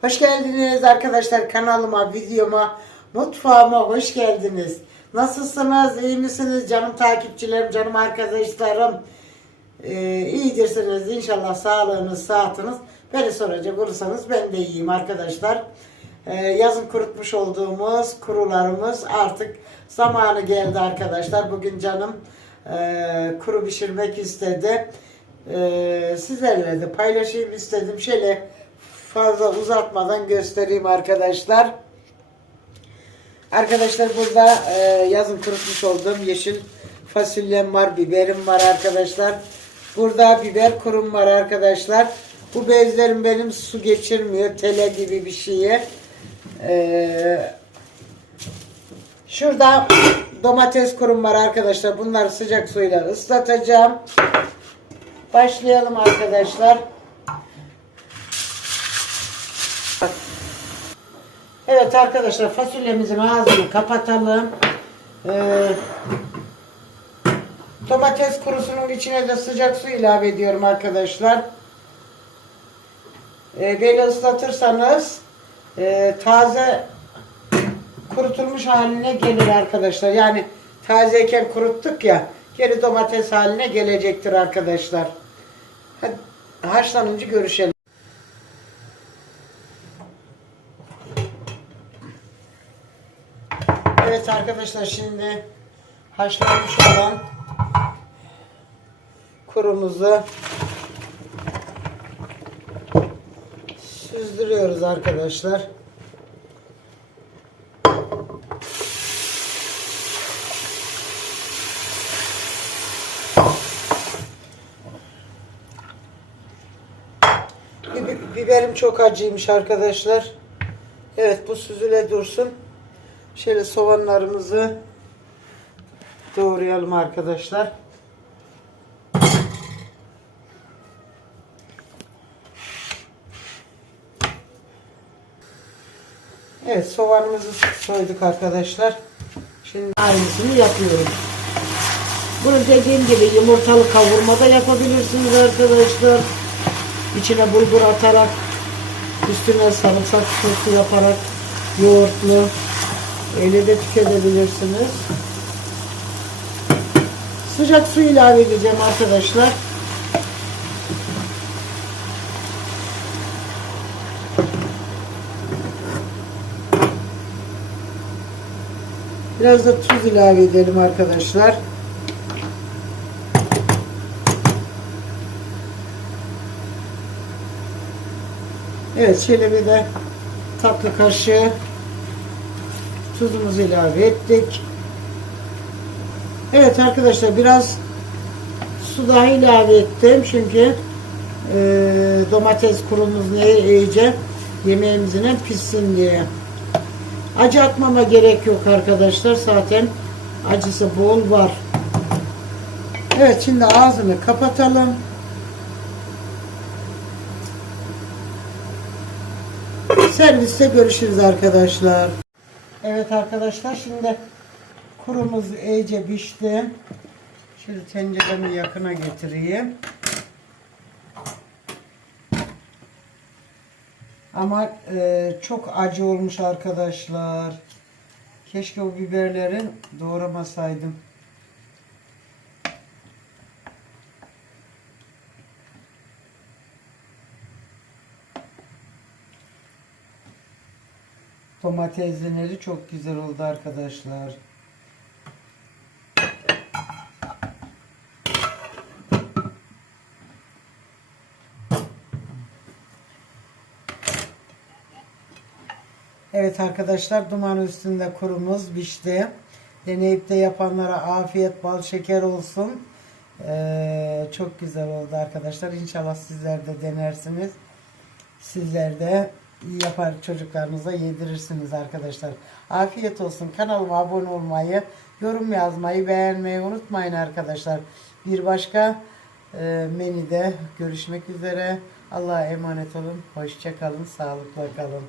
Hoş geldiniz arkadaşlar kanalıma, videoma, mutfağıma hoş geldiniz. Nasılsınız, iyi misiniz canım takipçilerim, canım arkadaşlarım? Ee, iyidirsiniz inşallah sağlığınız, saatiniz. Beni soracak olursanız ben de iyiyim arkadaşlar. Ee, yazın kurutmuş olduğumuz kurularımız artık zamanı geldi arkadaşlar. Bugün canım e, kuru pişirmek istedi. Ee, sizlerle de paylaşayım istedim. Şöyle fazla uzatmadan göstereyim arkadaşlar. Arkadaşlar burada e, yazın kurutmuş olduğum yeşil fasulyem var, biberim var arkadaşlar. Burada biber kurum var arkadaşlar. Bu bezlerim benim su geçirmiyor. Tele gibi bir şeye. Ee, şurada domates kurum var arkadaşlar. Bunları sıcak suyla ıslatacağım. Başlayalım arkadaşlar. Evet arkadaşlar fasulyemizin ağzını kapatalım. Ee, domates kurusunun içine de sıcak su ilave ediyorum arkadaşlar. Ee, böyle ıslatırsanız e, taze kurutulmuş haline gelir arkadaşlar. Yani tazeyken kuruttuk ya geri domates haline gelecektir arkadaşlar. Hadi haşlanınca görüşelim. Evet arkadaşlar şimdi haşlanmış olan kurumuzu süzdürüyoruz arkadaşlar. Bi- Biberim çok acıymış arkadaşlar. Evet bu süzüle dursun. Şöyle soğanlarımızı doğrayalım arkadaşlar. Evet soğanımızı soyduk arkadaşlar. Şimdi aynısını yapıyorum. Bunu dediğim gibi yumurtalı kavurma da yapabilirsiniz arkadaşlar. İçine bulgur atarak, üstüne sarımsak sosu yaparak, yoğurtlu, öyle de tüketebilirsiniz. Sıcak su ilave edeceğim arkadaşlar. Biraz da tuz ilave edelim arkadaşlar. Evet şöyle bir de tatlı kaşığı tuzumuzu ilave ettik. Evet arkadaşlar biraz su daha ilave ettim çünkü e, domates kurumuz neye iyice yemeğimizin hem pişsin diye. Acı atmama gerek yok arkadaşlar zaten acısı bol var. Evet şimdi ağzını kapatalım. Serviste görüşürüz arkadaşlar. Evet arkadaşlar şimdi kurumuz iyice pişti. Şimdi tenceremi yakına getireyim. Ama e, çok acı olmuş arkadaşlar. Keşke o biberleri doğramasaydım. Domatesleri çok güzel oldu arkadaşlar. Evet arkadaşlar duman üstünde kurumuz pişti. Deneyip de yapanlara afiyet bal şeker olsun. Ee, çok güzel oldu arkadaşlar. İnşallah sizler de denersiniz. Sizler de yapar çocuklarınıza yedirirsiniz arkadaşlar. Afiyet olsun. Kanalıma abone olmayı, yorum yazmayı, beğenmeyi unutmayın arkadaşlar. Bir başka e, menüde görüşmek üzere. Allah'a emanet olun. Hoşça kalın. Sağlıkla kalın.